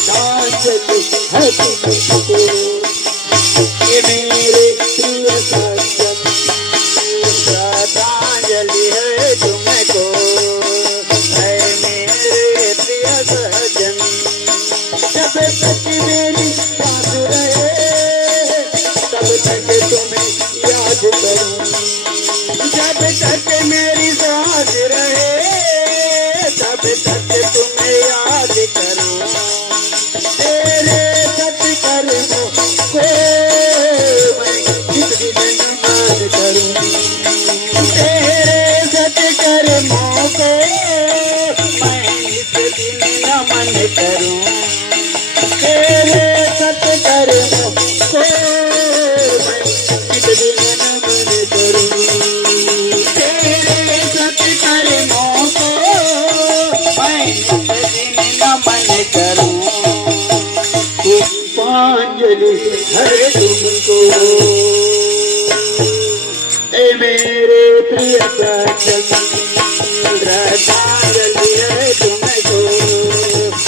श्रद्धांजलि है तुमको, ये मेरे प्रिय सज्जन, श्रद्धांजलि है तुमको, है मेरे प्रिय सज्जन। जब तक मेरी सांस रहे तब तक तुम्हें याद करूं, जब तक मेरी सांस रहे तब तक तुम्हें याद करूं। तेरे सत्कर्मों को मैं किस दिन नमन करूं, तेरे सत्कर्मों को मैं इस दिन नमन करूं। तेरे सत्कर्मों को मैं किस दिन नमन करूं, तेरे सत्कर्मों को मैं इस दिन नमन करूं। पुष्पांजलि है तुमको, ए मेरे प्रिय सज्जन, श्रद्धांजलि है तुमको,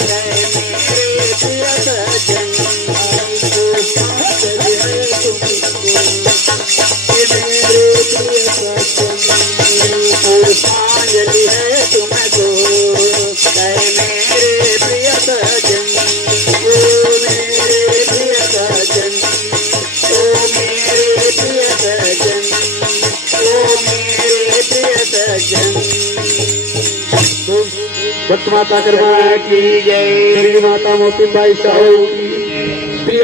है मेरे प्रिय सज्जन। पुष्पांजलि है तुमको, ए मेरे प्रिय सज्जन, पुष्पांजलि है तुमको, है मेरे प्रिय सज्जन। ओ मेरे प्रिय सज्जन, ओ मेरे प्रिय सज्जन, ओ मेरे प्रिय सज्जन। भक्त माता कृपा की जय। श्री माता मोतीबाई साहू की प्रिय